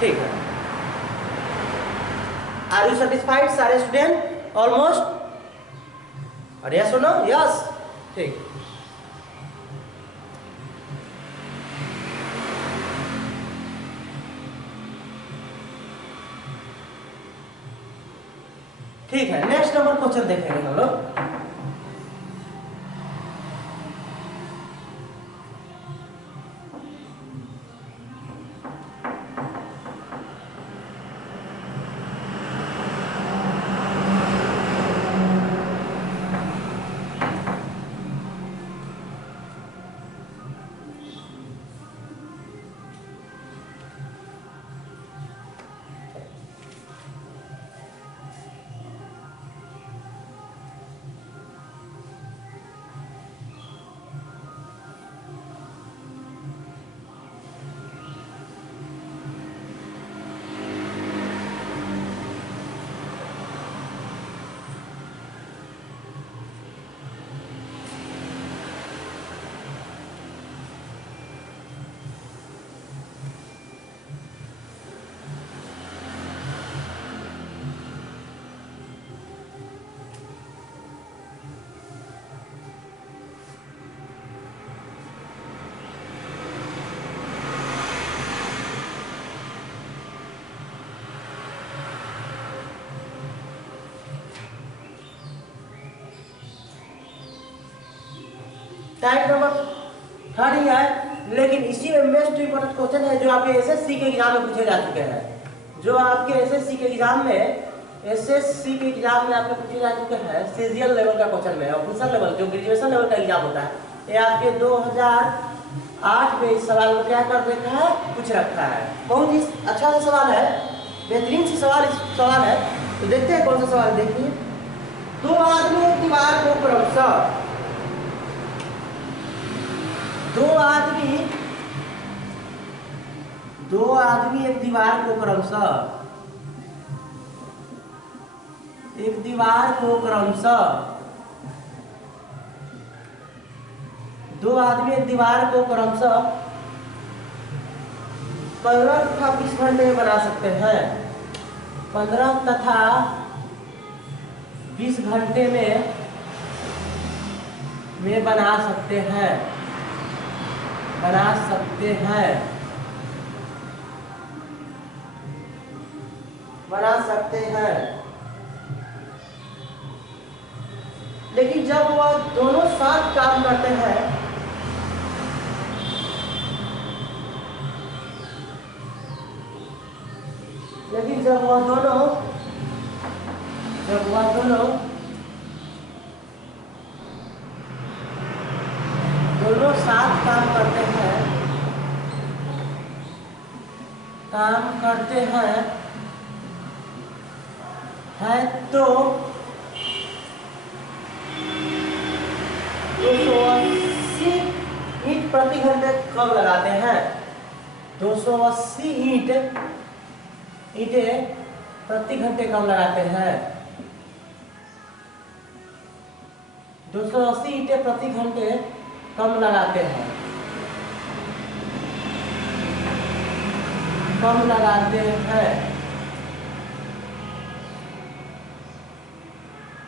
ठीक है। आर यू सेटिस्फाइड सारे स्टूडेंट ऑलमोस्ट? और यस और नो? यस, ठीक। ठीक है, नेक्स्ट नंबर क्वेश्चन देखेंगे हम लोग। टाइप नंबर 3 ही है, लेकिन इसी में मोस्ट इंपोर्टेंट क्वेश्चन है जो आपके एसएससी के एग्जाम में पूछे जा चुके हैं। जो आपके एसएससी के एग्जाम में आपके पूछे जा चुके हैं सीजीएल लेवल का क्वेश्चन में, ऑफिसर लेवल जो ग्रेजुएशन लेवल का एग्जाम होता है, ये आपके 2008 में इस सवाल को क्या कर रखा है, पूछ रखा है। बहुत ही अच्छा सा सवाल है, बेहतरीन सी सवाल है। तो देखते हैं कौन सा सवाल, देखिए। दो आदमी एक दीवार को क्रमशः दो आदमी एक दीवार को क्रमशः दो आदमी एक दीवार को क्रमशः 15 तथा 20 घंटे में बना सकते हैं। 15 तथा 20 घंटे में बना सकते हैं। लेकिन जब वह दोनों साथ काम करते हैं, जब वह दोनों साथ काम करते हैं तो 280 ईंट प्रति घंटे कम लगाते हैं। 280 ईंटें प्रति घंटे कम लगाते हैं। 280 ईंटें प्रति घंटे कम लगाते हैं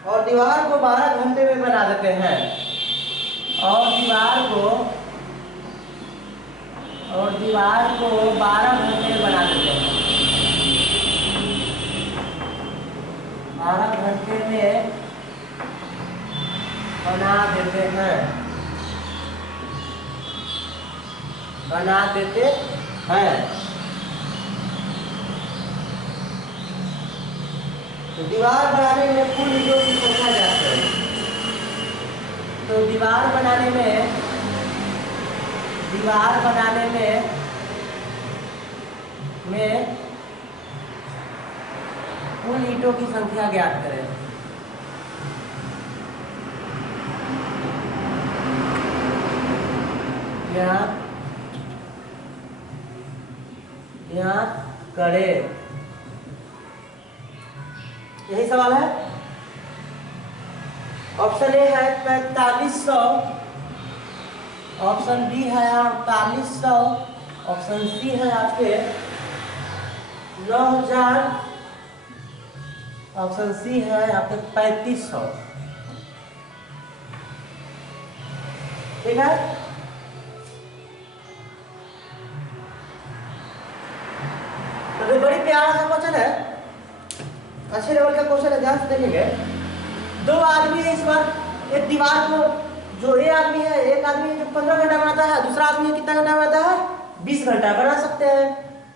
और दीवार को 12 घंटे में बना देते हैं। और दीवार को 12 घंटे में बना देते हैं। 12 घंटे में बना देते हैं। तो दीवार बनाने में कुल ईंटों की संख्या ज्ञात करें। तो दीवार बनाने में कुल ईंटों की संख्या ज्ञात करें। ज्ञात करें। यही सवाल है। ऑप्शन ए है 4500, ऑप्शन बी है 4800, ऑप्शन सी है आपके 9000, ऑप्शन सी है आपके 3500। ठीक है, तो बड़ी प्यारा सा क्वेश्चन है, अच्छे लेवल का क्वेश्चन है, ध्यान से देखेंगे। दो आदमी है इस बार एक दीवार को, जो ये आदमी है, एक आदमी जो 15 घंटा बनाता है, दूसरा आदमी कितना घंटा बनाता है, 20 घंटा बना सकते हैं।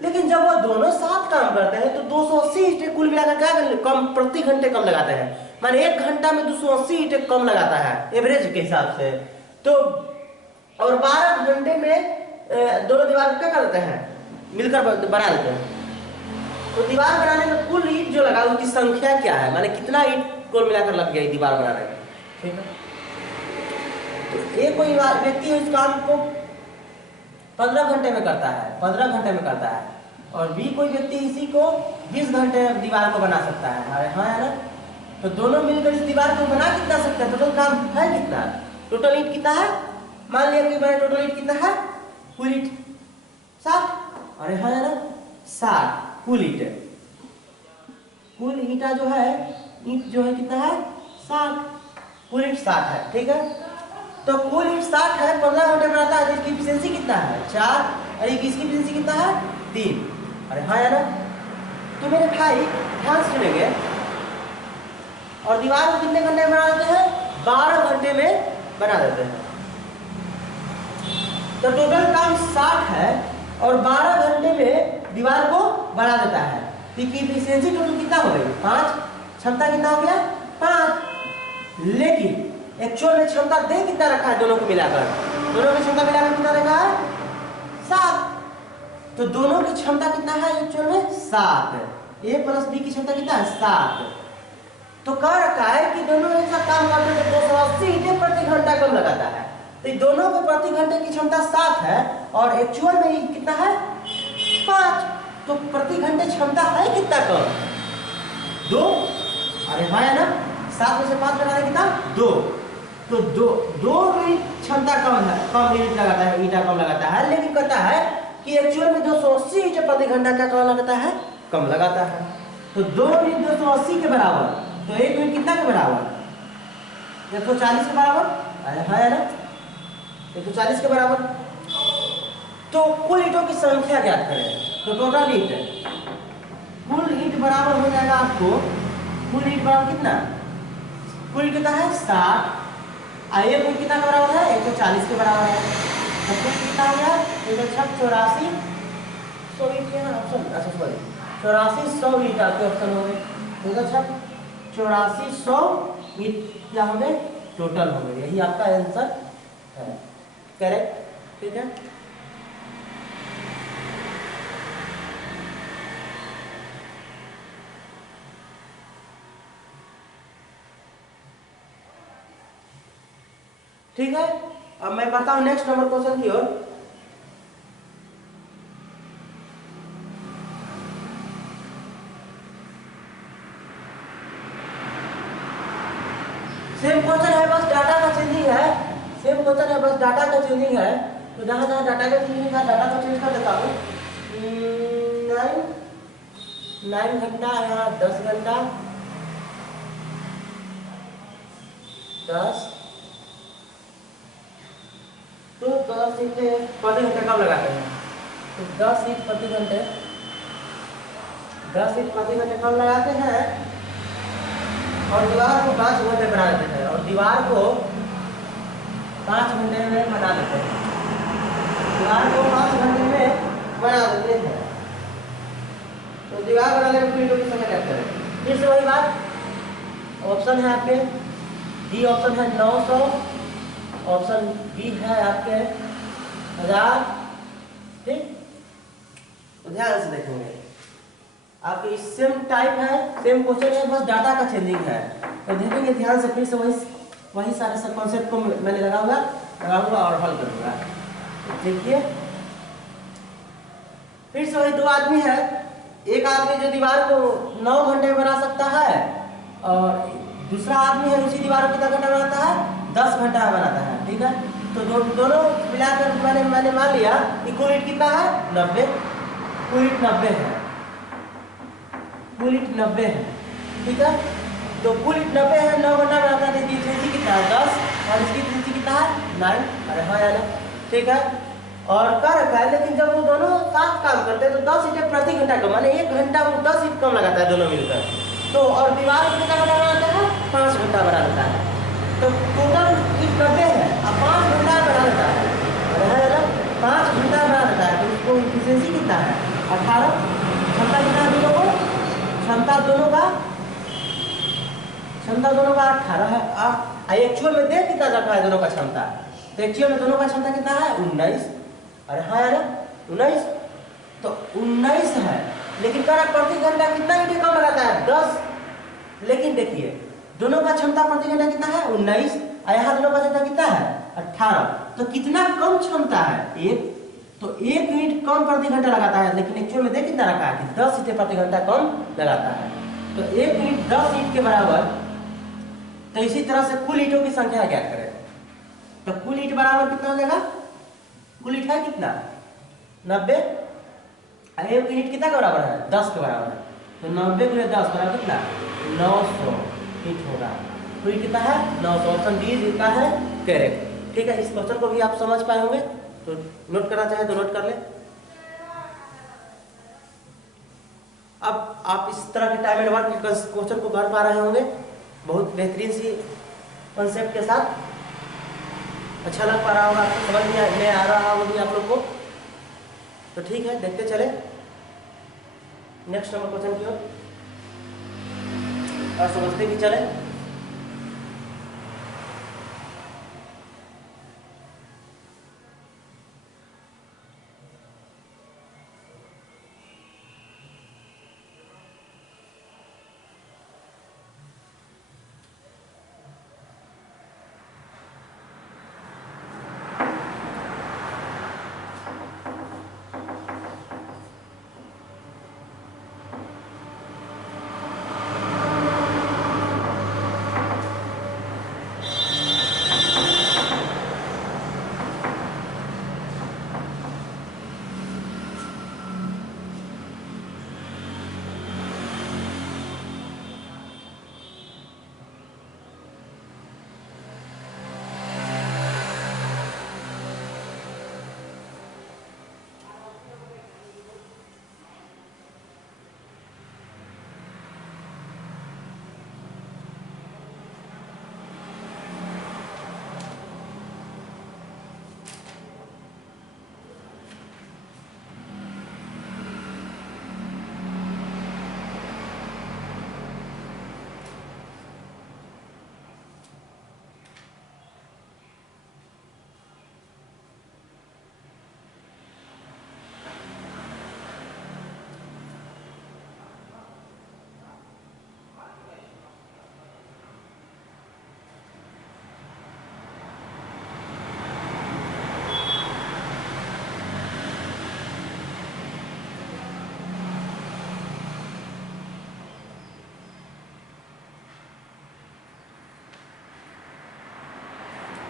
लेकिन जब वो दोनों साथ काम करते हैं तो 280 ईंटें कुल मिलाकर क्या कम प्रति घंटे कम लगाते हैं, माने 1 घंटा में 280 ईंटें कम लगाता है एवरेज के हिसाब से। तो और 12 घंटे में दोनों दीवार को क्या करते हैं, मिलकर बना देते हैं। तो दीवार बनाने में कुल ईंट जो लगा उसकी संख्या क्या है, माने कितना ईंट कुल मिलाकर लग गया दीवार बनाने में। ठीक है, तो एक कोई व्यक्ति इस काम को 15 घंटे में करता है, 15 घंटे में करता है, और बी कोई व्यक्ति इसी को 20 घंटे दीवार को बना सकता है। अरे हाँ है ना, तो दोनों मिलकर इस दीवार को बना कितना सकते हैं, टोटल काम है कितना, टोटल ईंट कितना है, मान लिया कि मैंने टोटल ईंट कितना है, कुल ईंट 60। अरे हाँ है ना, 60 कुल ईंट, कुल ईंटा जो है, ईंट जो है कितना है 60, कुल ईंट 60 है। ठीक है, तो कुल ईंट 60 है, 15 घंटे बनाता है, तो इसकी एफिशिएंसी कितना है 4, और इसकी एफिशिएंसी कितना है 3। अरे हाँ यार, तो मेरे भाई ध्यान से सुनेंगे, और दीवार को कितने घंटे में बना देते हैं, 12 घंटे में बना देते हैं। तो टोटल काम 60 है और 12 घंटे में दीवार को बना देता है। एफिशिएंसी टोटल कितना हो गई 5, क्षमता कितना हो गया 5। लेकिन एक्चुअल में क्षमता दे कितना रखा है, दोनों को मिलाकर, दोनों की क्षमता मिलाकर कितना रखा है 7। तो दोनों की क्षमता कितना है एक्चुअल में 7, ए प्लस बी की क्षमता कितना है 7। तो कह रखा है कि दोनों एक साथ काम करते हैं तो 280 ईंटें प्रति घंटा कम लगाता है। तो दोनों को प्रति घंटे की क्षमता 7 है और एक्चुअल में कितना है 5। तो प्रति घंटे क्षमता है कितना कम 2। अरे हाँ है ना, 7 में से 5 लगाने कितना 2। तो 2 यूनिट क्षमता कम है, कम यूनिट लगाता है, ईंटा कम लगाता है। लेकिन कहता है कि एक्चुअल में 280 ईंटें प्रति घंटा क्या कम लगाता है, कम लगाता है। तो 2 यूनिट 280 के बराबर, तो 1 यूनिट कितना के बराबर 140 के बराबर। अरे हाँ है ना, 140 के बराबर। तो कुल ईंटों की संख्या ज्ञात करें, तो टोटल ईंट, कुल ईंट बराबर हो जाएगा आपको, कुल ईंट बराबर कितना, कुल कितना है 60, आइए कुल कितना के बराबर है 140 के बराबर है। तो कुल कितना हो गया 84 100 ईंट के ऑप्शन, अच्छा सॉरी 84 100 ईंट आपके ऑप्शन हो गए। 84 100 ईंट क्या होंगे टोटल होंगे, यही आपका आंसर है, करेक्ट। ठीक है, ठीक है। अब मैं बढ़ता हूं नेक्स्ट नंबर क्वेश्चन की ओर। सेम क्वेश्चन है, बस डाटा का चेंजिंग है, सेम क्वेश्चन है, बस डाटा का चेंजिंग है। तो जहां जहां डाटा का चेंजिंग है, डाटा को चेंज कर देता हूँ। 9 घंटा, यहाँ 10 घंटा, 10, तो 10 ईंट प्रति घंटे कम लगाते हैं। तो 10 ईंट प्रति घंटे, 10 ईंट प्रति घंटे कम लगाते हैं और दीवार को 5 घंटे बना देते हैं, और दीवार को 5 घंटे में बना देते हैं, दीवार को 5 घंटे में बना देते हैं। तो दीवार बनाने में ईंटों की संख्या क्या करें, फिर से वही बात, ऑप्शन है आपके डी ऑप्शन है 900, ऑप्शन बी है आपके 1000। ठीक, ध्यान से देखेंगे, आपके सेम टाइप है, सेम क्वेश्चन है, बस डाटा का चेंजिंग है। तो देखेंगे ध्यान से, फिर से वही सारे सब कॉन्सेप्ट को मैंने लगाऊंगा और हल करूंगा। देखिए फिर से वही दो आदमी है, एक आदमी जो दीवार को 9 घंटे में बना सकता है और दूसरा आदमी है उसी दीवार को कितना घंटा बनाता है, 10 घंटा बनाता है। ठीक है, तो दोनों मिलाकर मैंने मान लिया कि कुल ईंट कितना है, 90। कुल ईंट 90 है, कुल ईंट 90 है। ठीक है, तो कुल ईंट 90 है, 9 घंटा बनाता है, तो इसकी इफिशिएंसी कितना है, 10, और इसकी इफिशिएंसी कितना है, 9। अरे हाँ यार, ठीक है। और कर रखा है, लेकिन जब वो दोनों साथ काम करते हैं तो 10 ईंटें प्रति घंटा कम, माने 1 घंटा वो 10 ईंट कम लगाता है दोनों मिलकर। तो और दीवार को कितना घंटा बनाता है, 5 घंटा बना लेता है। तो टोटल ईंट 90 है, अब 5 घंटा बना लेता है। अरे हाँ यार, 5 घंटा बना लेता है, तो उसको इफिशिएंसी कितना है, 18। क्षमता कितना है दोनों को, क्षमता दोनों का 18 है। एक्चुअल में देख कितना रखा है दोनों का क्षमता, तो एक्चुअल में दोनों का क्षमता कितना है, 19। अरे हाँ यार, 19, तो 19 है, लेकिन कह प्रति घंटा कितना ईंटें कम लगाता है, 10। लेकिन देखिए दोनों का क्षमता प्रति घंटा कितना है, 19, और यहाँ दोनों का क्षमता कितना है, 18। तो कितना कम क्षमता है, 1। तो 1 ईंट कम प्रति घंटा लगाता है, लेकिन एक्चुअल में देख कितना रखा है कि 10 ईंटें प्रति घंटा कम लगाता है। तो 1 ईंट 10 ईंट के बराबर। तो इसी तरह से कुल ईंटों की संख्या ज्ञात करें, तो कुल ईंट बराबर कितना हो जाएगा, कुल ईंट है कितना, 90। एक ईंट कितना के बराबर है, 10 के बराबर है, तो 90 गुणे 10 बराबर कितना, 900 ईंट होगा। कुल ईंट कितना है, 900। ऑप्शन डी इसका है करेक्ट। ठीक है, इस क्वेश्चन को भी आप समझ पाए होंगे, तो नोट करना चाहे तो नोट कर ले। अब आप इस तरह के टाइम एंड वर्क के क्वेश्चन को कर पा रहे होंगे बहुत बेहतरीन सी कॉन्सेप्ट के साथ। अच्छा लग पा रहा होगा, आपको समझ में आ रहा होगी आप लोग को। तो ठीक है, देखते चले नेक्स्ट नंबर क्वेश्चन की ओर और समझते भी चले।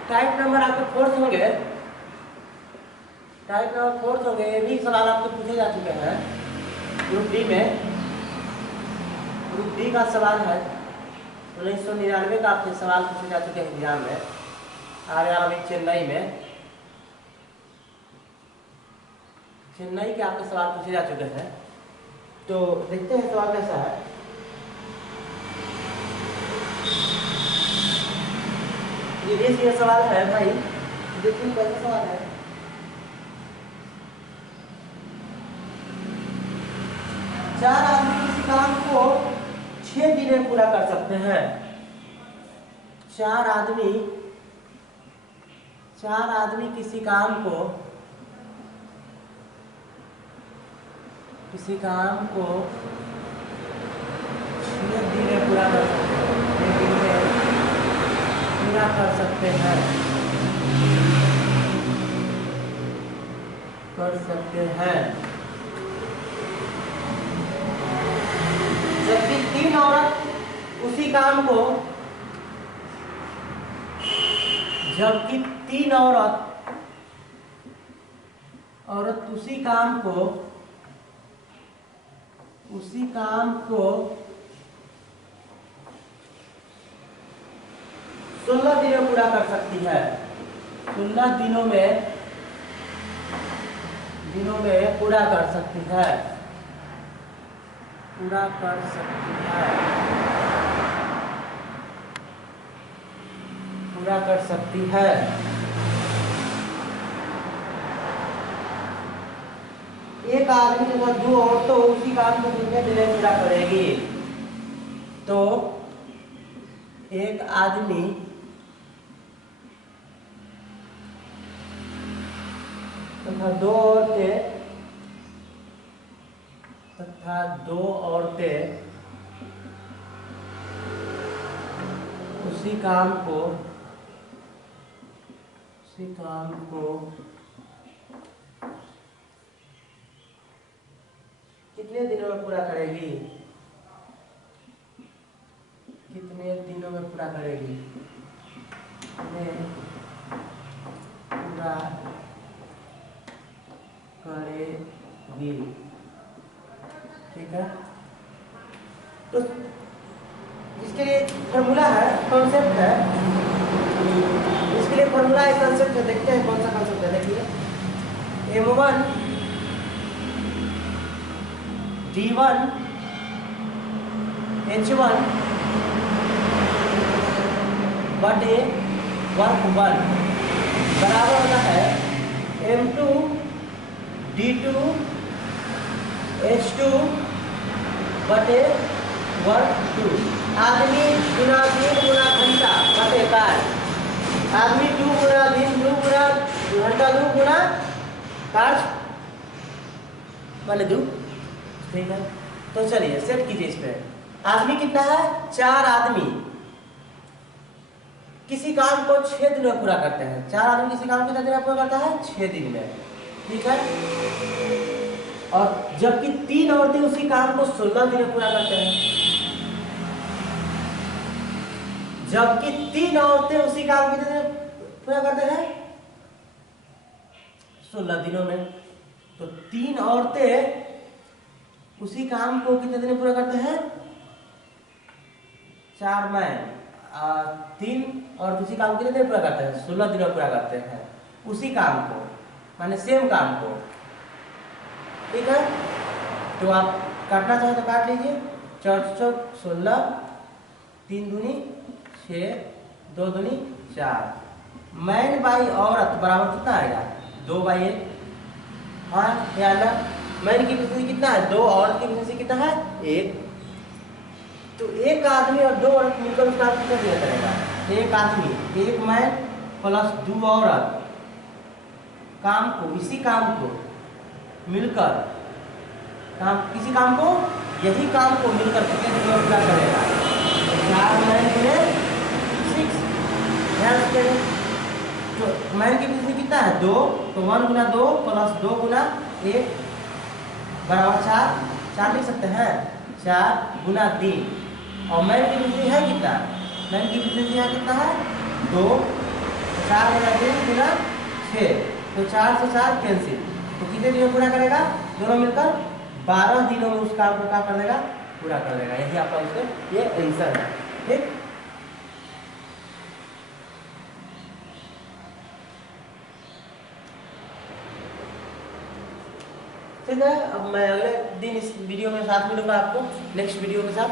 टाइप नंबर आपके 4th होंगे, टाइप नंबर 4th होंगे। ये भी सवाल आपको पूछे जा चुके हैं ग्रुप डी में। ग्रुप डी का सवाल है 1999 का, आपके सवाल पूछे जा चुके हैं एग्जाम में। अभी चेन्नई में, चेन्नई के आपके सवाल पूछे जा चुके हैं। तो देखते हैं सवाल कैसा है। ये सवाल है भाई, देखिए कैसा सवाल है। चार आदमी किसी काम को 6 दिन में पूरा कर सकते हैं। चार आदमी किसी काम को 6 दिन में पूरा कर सकते हैं, पूरा कर सकते हैं, कर सकते हैं। उसी काम को जबकि 3 औरत उसी काम को 16 दिनों में पूरा कर सकती है। 16 दिनों में पूरा कर सकती है। एक आदमी के साथ 2 औरतों उसी काम को कितने दिन में पूरा करेगी? तो एक आदमी तथा 2 औरतें उसी काम को कितने दिनों में पूरा करेगी? ठीक है, तो इसके लिए फॉर्मूला है, कॉन्सेप्ट है। इसके लिए फॉर्मूला है, कॉन्सेप्ट है। देखते हैं कौन सा कॉन्सेप्ट है। देखिए M1 D1 H1 बटे वर्क 1 बराबर होता है M2 D2 H2 बटे वर्क 2। आदमी गुना दिन गुना घंटा बटे कार्य। आदमी 2 गुना दिन 2 गुना घंटा 2 गुना कार्य वाले 2। ठीक है, तो चलिए सेट कीजिए इस पे। आदमी कितना है? 4 आदमी किसी काम को 6 दिन में पूरा करते हैं। 4 आदमी किसी काम को कितना दिन में पूरा करता है? 6 दिन में। ठीक है, और जबकि 3 औरतें उसी काम को 16 दिन में पूरा करते हैं। जबकि 3 औरतें उसी काम को कितने दिन में पूरा करते हैं? 16 दिनों में। तो 3 औरतें उसी काम को कितने दिन में पूरा करते हैं? 4 मैन 3 और उसी काम को कितने दिन में पूरा करते हैं? 16 दिन में पूरा करते हैं उसी काम को, माने सेम काम को। ठीक है, तो आप काटना चाहे तो काट लीजिए। 4 चौक 16, 3 दूनी 6, 2 दूनी 4। मैन बाई औरत बराबर कितना आएगा? 2/1। हाँ, याद है मैन की एफिशिएंसी कितना है? 2। औरत की एफिशिएंसी कितना है? 1। तो एक आदमी और 2 औरत मिलकर उसका कितना दिया करेगा? एक आदमी 1 मैन प्लस 2 औरत काम को, इसी काम को मिलकर किसी काम को, यही काम को मिलकर कितने दिन में पूरा करेगा? 4 मैन गुने 6। ध्यान से तो मैन की एफिशिएंसी कितना है? 2। तो 1 गुना 2 प्लस 2 गुना 1 बराबर 4। 4 लिख सकते हैं। 4 गुना 3। और मैन की एफिशिएंसी है कितना? मैन की एफिशिएंसी है कितना है? 2। 4 गुना 3 गुना 6। तो 4 से 4 कैंसिल। तो कितने दिनों पूरा करेगा? दोनों मिलकर 12 दिनों में उस काम को क्या कर देगा? पूरा कर देगा। यही आपका उसके ये आंसर है। ठीक, ठीक है। अब मैं अगले दिन इस वीडियो में साथ मिलूंगा आपको नेक्स्ट वीडियो के साथ।